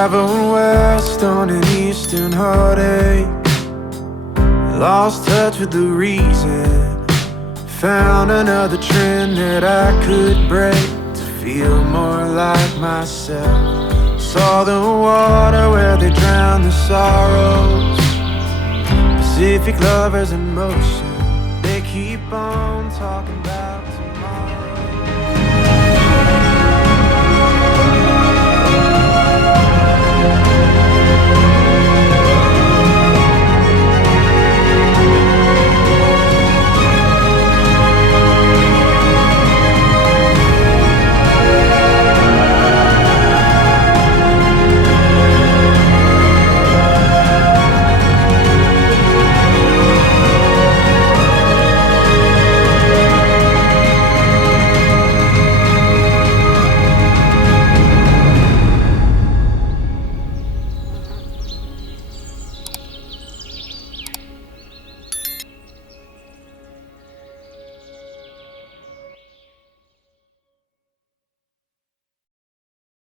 Traveled west on an eastern heartache, lost touch with the reason. Found another trend that I could break to feel more like myself. Saw the water where they drown the sorrows. Pacific lovers in motion, they keep on talking about